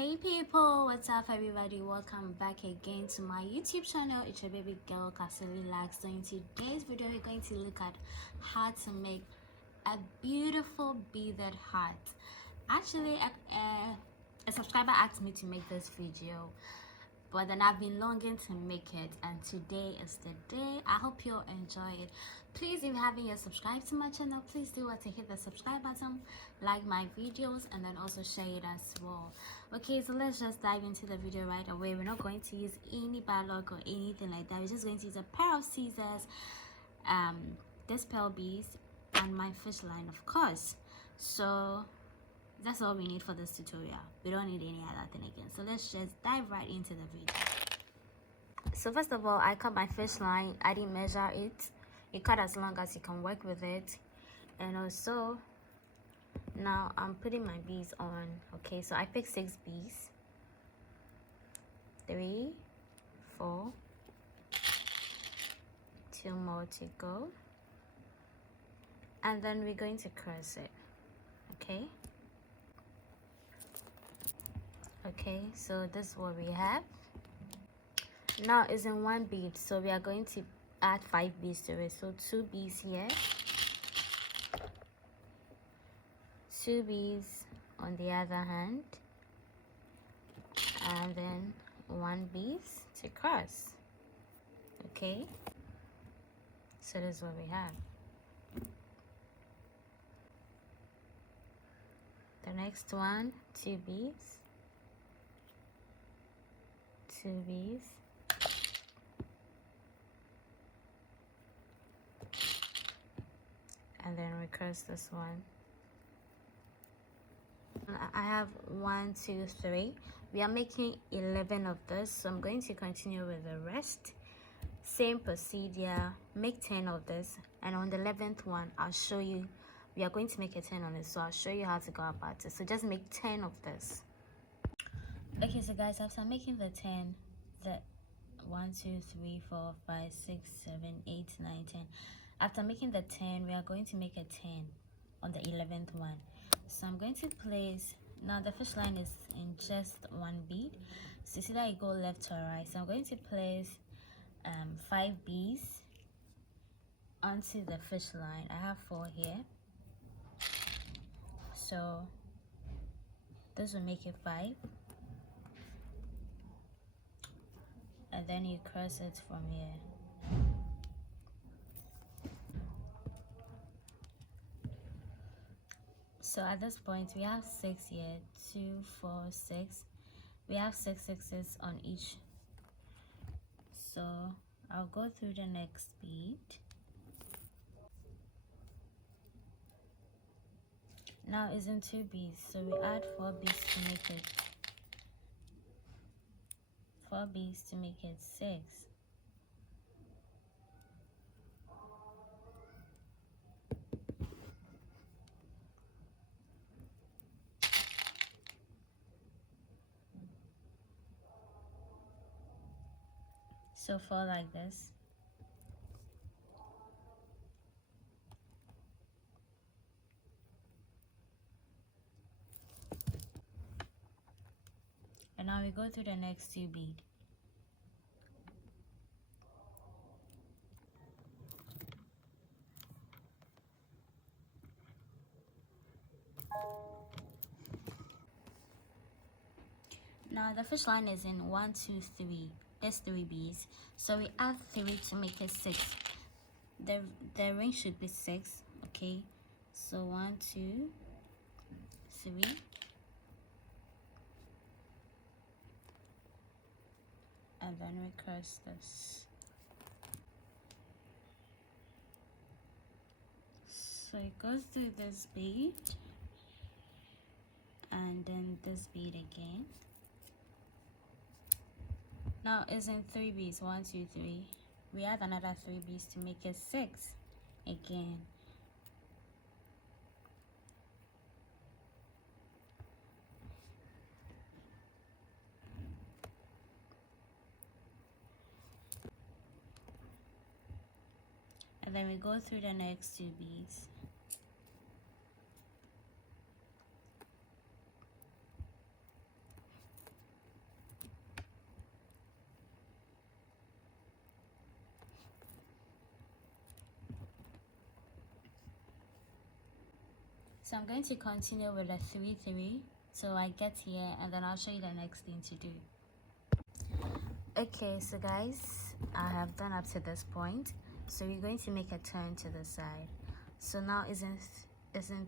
Hey people, what's up everybody? Welcome back again to my YouTube channel. It's your baby girl Cassie Lax. So in today's video we're going to look at how to make a beautiful beaded heart. Actually a subscriber asked me to make this video, but then I've been longing to make it, and today is the day. I hope you'll enjoy it. Please, if you haven't yet subscribed to my channel, please do what to hit the subscribe button, like my videos, and then also share it as well. Okay, so let's just dive into the video right away. We're not going to use any beadwork or anything like that. We're just going to use a pair of scissors, this pearl beads, and my fish line, of course. So that's all we need for this tutorial. We don't need any other thing again. So let's just dive right into the video. So first of all, I cut my fish line. I didn't measure it. You cut as long as you can work with it. And also now I'm putting my beads on. Okay, so I picked 6 beads. 3, 4, 2 more to go, and then we're going to cross it. Okay, so this is what we have. Now it's in 1 bead, so we are going to add 5 beads to it. So 2 beads here, 2 beads on the other hand, and then 1 bead to cross. Okay, so this is what we have. The next one, 2 beads, 2 beads, and then we cross this one. I have 1, 2, 3. We are making 11 of this, so I'm going to continue with the rest. Same procedure, make 10 of this, and on the 11th one I'll show you. We are going to make a 10 on it, so I'll show you how to go about it. So just make 10 of this. Okay, so guys, after making the 10, the 1, 2, 3, 4, 5, 6, 7, 8, 9, 10. After making the 10, we are going to make a 10 on the 11th one. So I'm going to place, now the fish line is in just 1 bead, so see that you go left to right. So I'm going to place 5 beads onto the fish line. I have 4 here, so this will make it 5, and then you cross it from here. So at this point we have 6 here, 2, 4, 6. We have 6 sixes on each. So I'll go through the next bead. Now it's in 2 beads, so we add 4 beads to make it 4 beads to make it 6. So 4 like this. And now we go through the next 2 beads. Now the fish line is in 1, 2, 3. There's 3 beads, so we add 3 to make it 6. The ring should be 6. Okay, so 1, 2, 3, and then we cross this. So it goes through this bead and then this bead again. Now it's in 3 beads, 1, 2, 3. We add another 3 beads to make it 6 again. And then we go through the next 2 beads. So I'm going to continue with a 3-3 so I get here, and then I'll show you the next thing to do. Okay, so guys, I have done up to this point, so we're going to make a turn to the side. So now it's in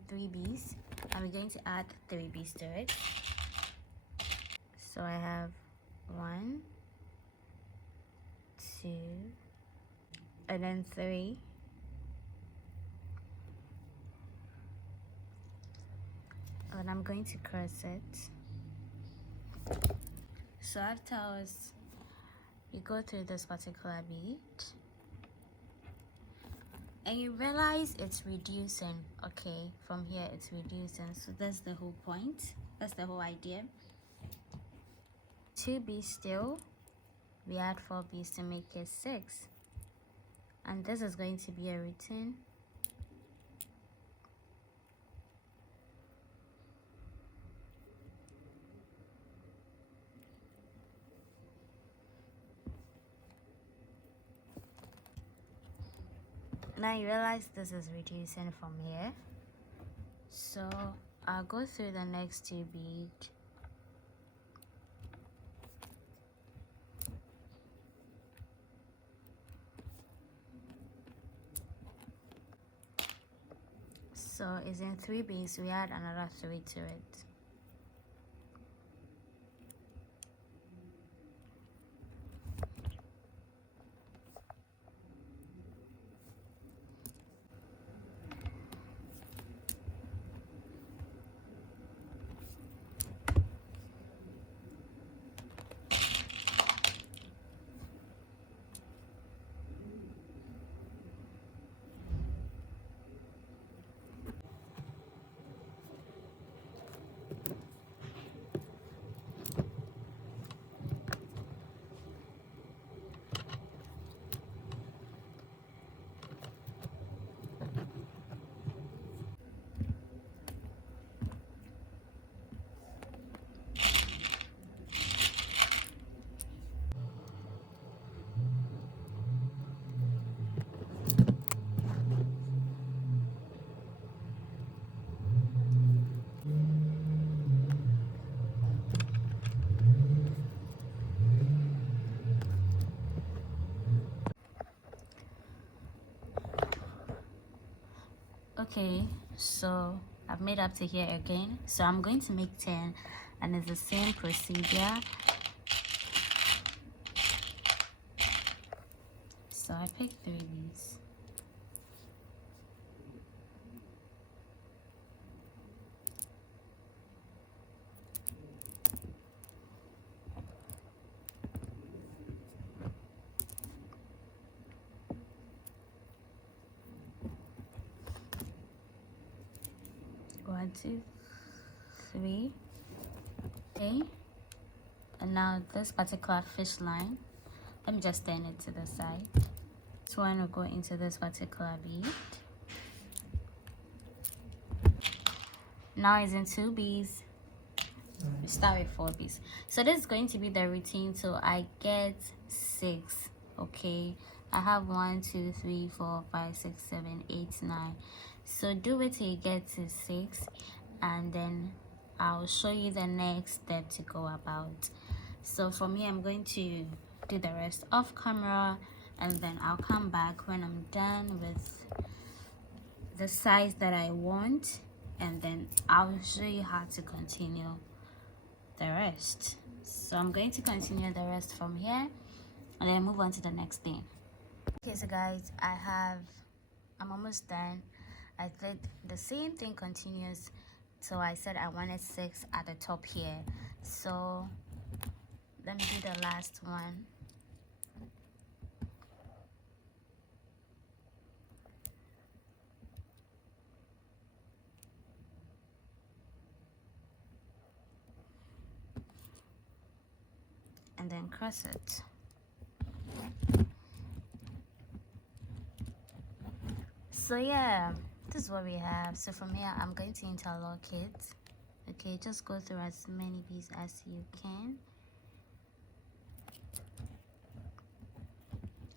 3 beads, and we're going to add 3 beads to it. So I have 1, 2, and then 3, and I'm going to cross it. So afterwards, we go through this particular bead, and you realize it's reducing. Okay, from here it's reducing, so that's the whole point, that's the whole idea. 2 beads still, we add 4 beads to make it 6, and this is going to be a routine. Now you realize this is reducing from here, so I'll go through the next 2 beads. So it's in 3 beads, we add another 3 to it. Okay, so I've made up to here again, so I'm going to make 10, and it's the same procedure. So I pick 3 beads. One, 2, 3. Okay, and now this particular fish line, let me just turn it to the side. So I'm going to go into this particular bead. Now it's in 2 beads. We start with 4 beads. So this is going to be the routine, so I get 6. Okay, I have 1, 2, 3, 4, 5, 6, 7, 8, 9. So do it till you get to 6, and then I'll show you the next step to go about. So from here, I'm going to do the rest off camera, and then I'll come back when I'm done with the size that I want, and then I'll show you how to continue the rest. So I'm going to continue the rest from here, and then move on to the next thing. Okay, so guys, I'm almost done. I did the same thing continuous, so I said I wanted 6 at the top here. So let me do the last one. And then cross it. So yeah, this is what we have. So from here, I'm going to interlock it. Okay, just go through as many beads as you can.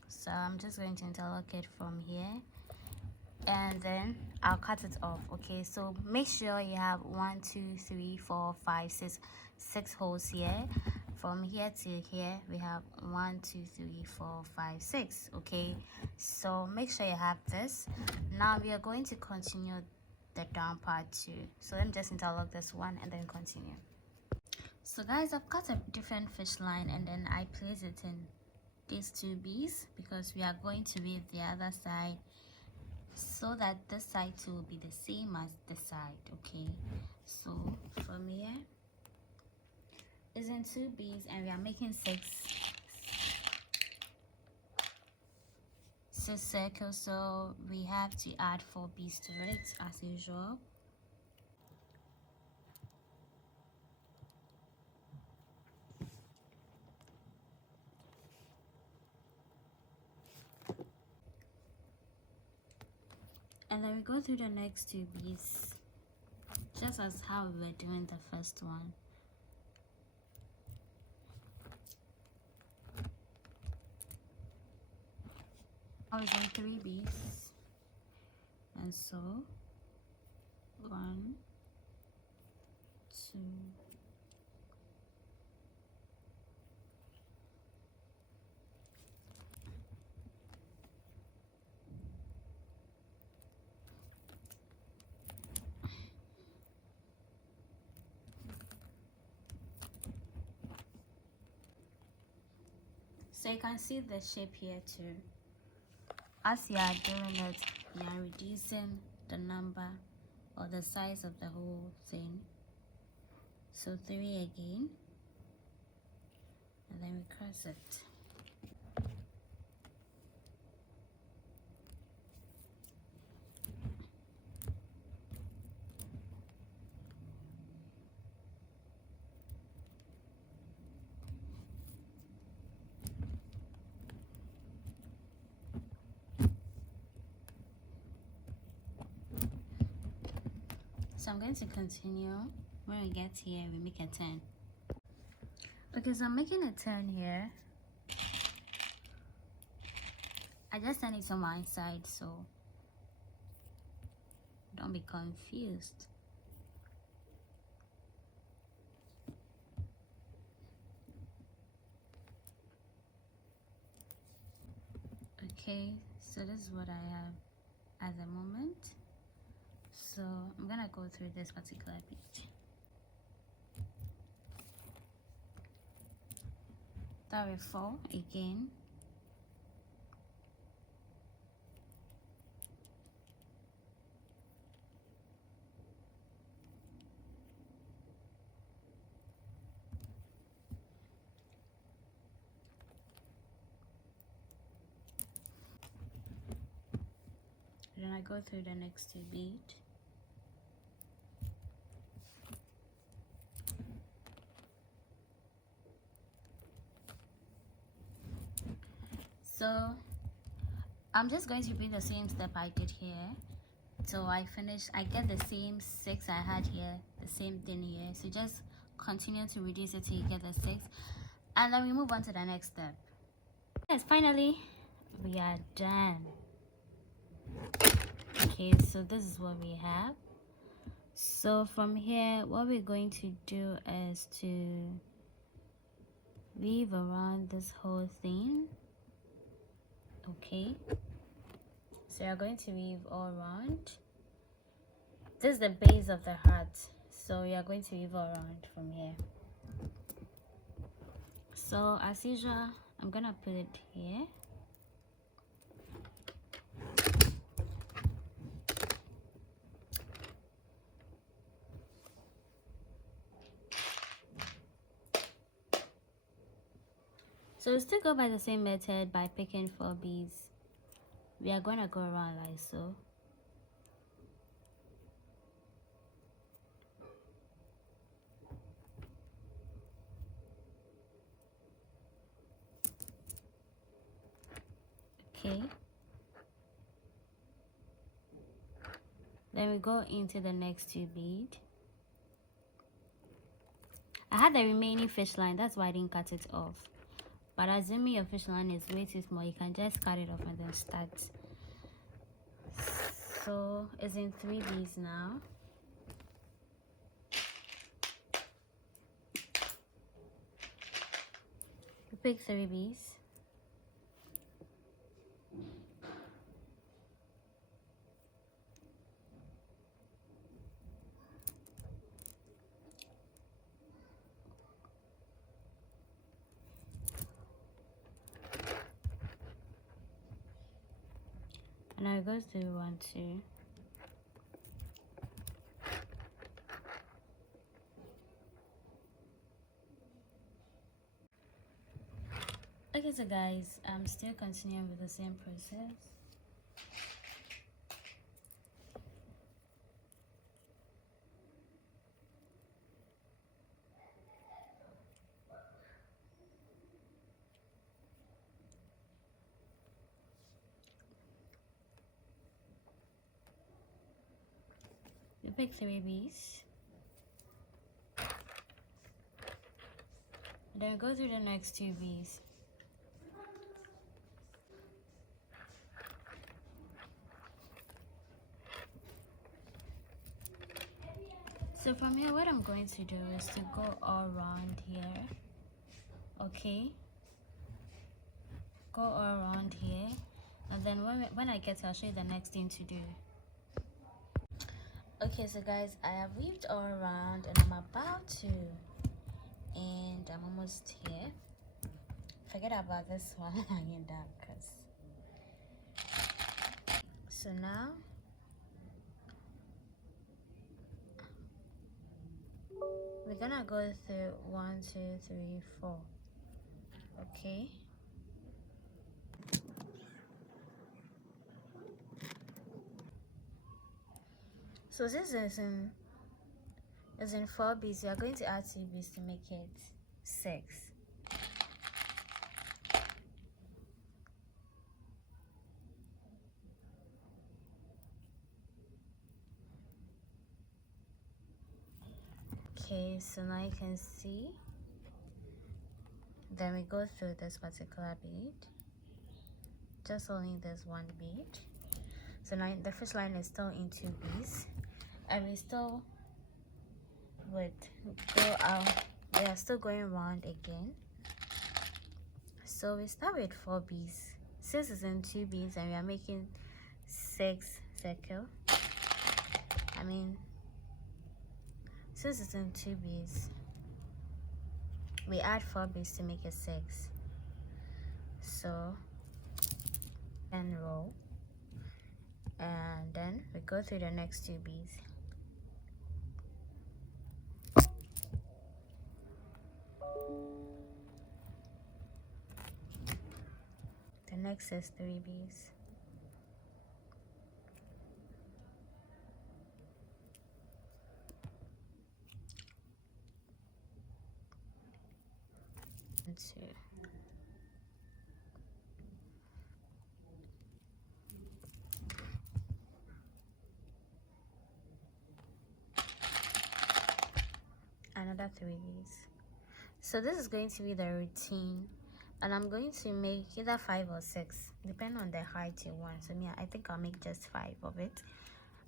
So I'm just going to interlock it from here, and then I'll cut it off. Okay, so make sure you have 1 2 3 4 5 6 holes here. From here to here we have 1 2 3 4 5 6. Okay, so make sure you have this. Now we are going to continue the down part too. So let me just interlock this one and then continue. So guys, I've cut a different fish line and then I place it in these two beads because we are going to weave the other side, so that this side too will be the same as this side. Okay, so from here is in 2 beads and we are making 6 circles, so we have to add 4 beads to it as usual. And then we go through the next 2 beads just as how we were doing the first one. I was in 3 beads, and so 1 2 so you can see the shape here too. As you are doing it, you are reducing the number or the size of the whole thing. So 3 again, and then we cross it. So I'm going to continue. When we get here, we make a turn. Okay, so I'm making a turn here. I just turn it on my side, so don't be confused. Okay, so this is what I have at the moment. So I'm gonna go through this particular bead. That will fall again. Then I go through the next 2 beads. So I'm just going to repeat the same step I did here. So I get the same 6 I had here, the same thing here. So just continue to reduce it till you get the 6, and then we move on to the next step. Yes, finally we are done. Okay, so this is what we have. So from here, what we're going to do is to weave around this whole thing. Okay, so you're going to weave all around. This is the base of the heart, so you're going to weave all around from here. So as usual, I'm gonna put it here. So we still go by the same method by picking 4 beads. We are going to go around like so. Okay. Then we go into the next 2 beads. I had the remaining fish line, that's why I didn't cut it off. But assuming your fish line is way too small, you can just cut it off and then start. So it's in 3 beads now. We pick 3 beads. And I go through 1, 2. Okay, so guys, I'm still continuing with the same process. You pick 3 beads. Then go through the next 2 beads. So from here, what I'm going to do is to go all around here. Okay, go all around here, and then when I get to, I'll show you the next thing to do. Okay, so guys, I have weaved all around and I'm about to, and I'm almost here. Forget about this one hanging down, because so now we're gonna go through 1, 2, 3, 4. Okay, so this is in 4 beads. We are going to add 2 beads to make it 6. Okay, so now you can see. Then we go through this particular bead, just only this 1 bead. So now the first line is still in 2 beads, and we still would go out. We are still going around again. So we start with 4 beads. Since it's in 2 beads and we are making 6 circle, since it's in 2 beads, we add 4 beads to make it 6. So and roll, and then we go through the next 2 beads. The next is 3 beads. And 2. Another 3 beads. So this is going to be the routine, and I'm going to make either 5 or 6 depending on the height you want. So yeah, I think I'll make just 5 of it,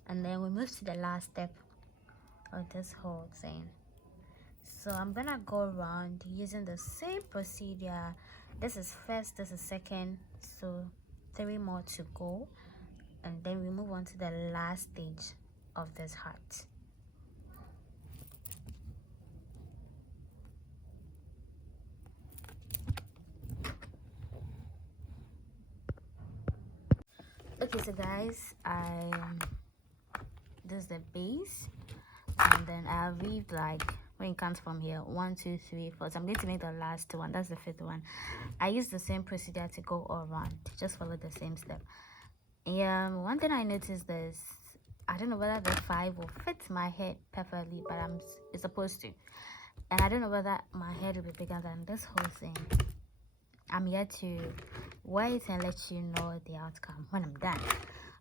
and then we move to the last step of this whole thing. So I'm gonna go around using the same procedure. This is first, this is second, so 3 more to go, and then we move on to the last stage of this heart. Okay, so guys, this is the base, and then I weave like, when it comes from here, 1, 2, 3, 4. So I'm going to make the last one. That's the 5th one. I use the same procedure to go all around. Just follow the same step. Yeah, one thing I noticed is, I don't know whether the 5 will fit my head perfectly, but it's supposed to. And I don't know whether my head will be bigger than this whole thing. I'm here to wait and let you know the outcome when I'm done.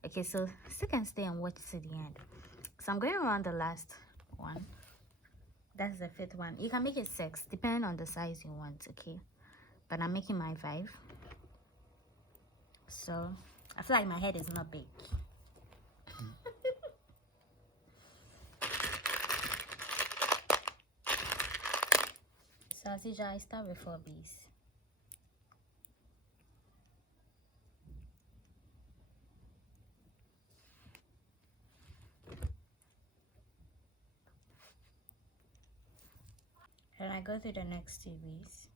Okay, so stick and stay and watch to the end. So I'm going around the last one. That's the 5th one. You can make it 6 depending on the size you want, okay? But I'm making mine 5. So I feel like my head is not big. as usual, I start with 4 beads. And I go through the next 2 beads.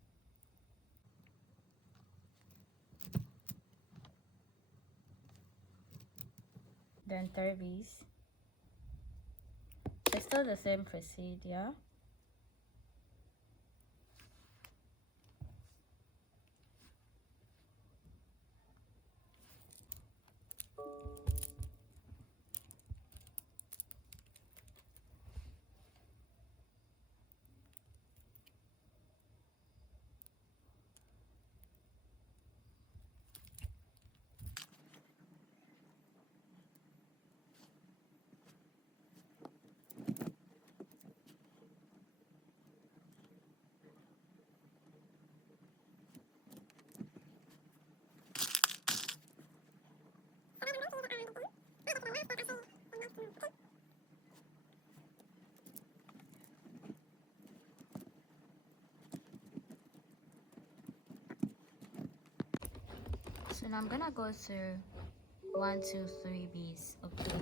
Then 3 beads. It's still the same procedure. So now I'm gonna go through 1, 2, 3 beads. Okay.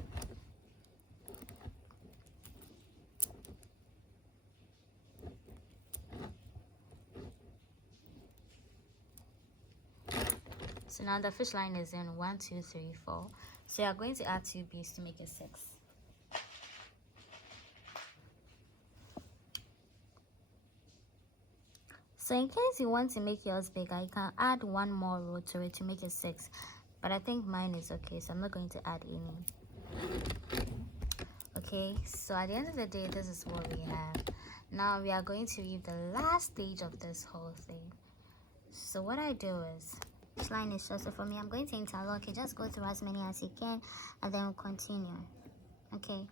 So now the fish line is in 1, 2, 3, 4. So you're going to add 2 beads to make it 6. So in case you want to make yours bigger, you can add 1 more row to it to make it 6. But I think mine is okay, so I'm not going to add any. Okay, so at the end of the day, this is what we have. Now we are going to weave the last stage of this whole thing. So what I do is, this line is short, so for me, I'm going to interlock it. Just go through as many as you can, and then we'll continue. Okay.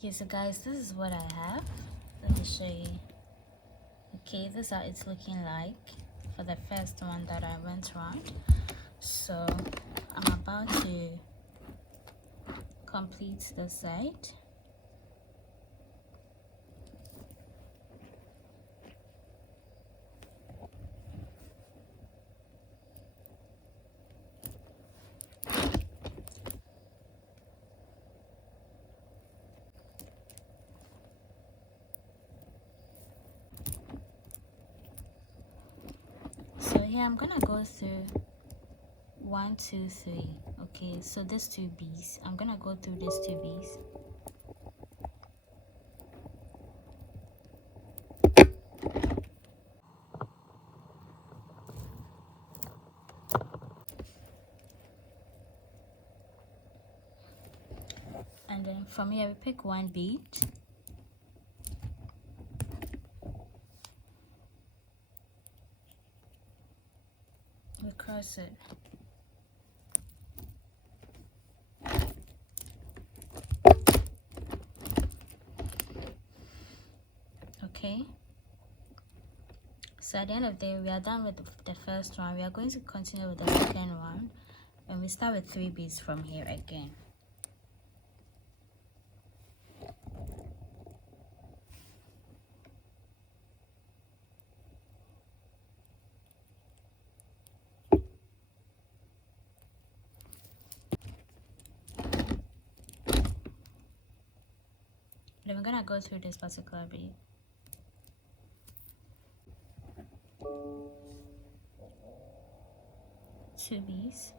Okay, so guys, this is what I have. Let me show you. Okay, this is how it's looking like for the first one that I went around. So I'm about to complete the side. So here I'm gonna go through 1, 2, 3. Okay, so these 2 beads, I'm gonna go through these 2 beads. And then from here we pick 1 bead. We cross it. Okay, so at the end of the day we are done with the first one. We are going to continue with the second one, and we start with 3 beads from here again. Then we're gonna go through this particular bead. Two beads.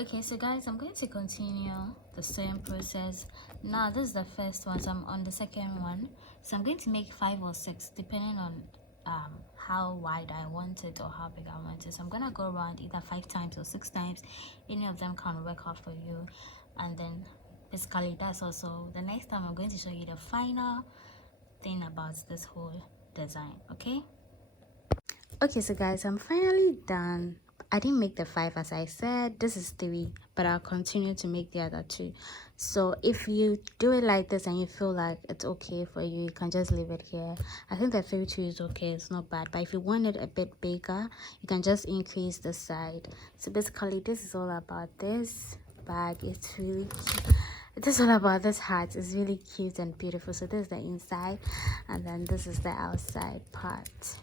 Okay, so guys, I'm going to continue the sewing process. Now this is the first one, so I'm on the second one, so I'm going to make 5 or 6 depending on how wide I want it or how big I want it. So I'm gonna go around either 5 times or 6 times. Any of them can work out for you. And then basically that's also the next time I'm going to show you the final thing about this whole design. Okay, so guys, I'm finally done. I didn't make the 5 as I said. This is 3, but I'll continue to make the other 2. So if you do it like this and you feel like it's okay for you, you can just leave it here. I think the 32 is okay, it's not bad. But if you want it a bit bigger, you can just increase the side. So basically this is all about this bag. It's really cute. This is all about this hat. It's really cute and beautiful. So this is the inside, and then this is the outside part.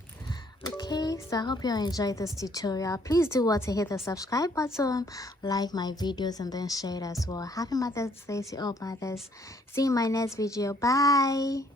Okay, so I hope you enjoyed this tutorial. Please do want to hit the subscribe button, like my videos, and then share it as well. Happy Mother's Day to all mothers. See you in my next video. Bye.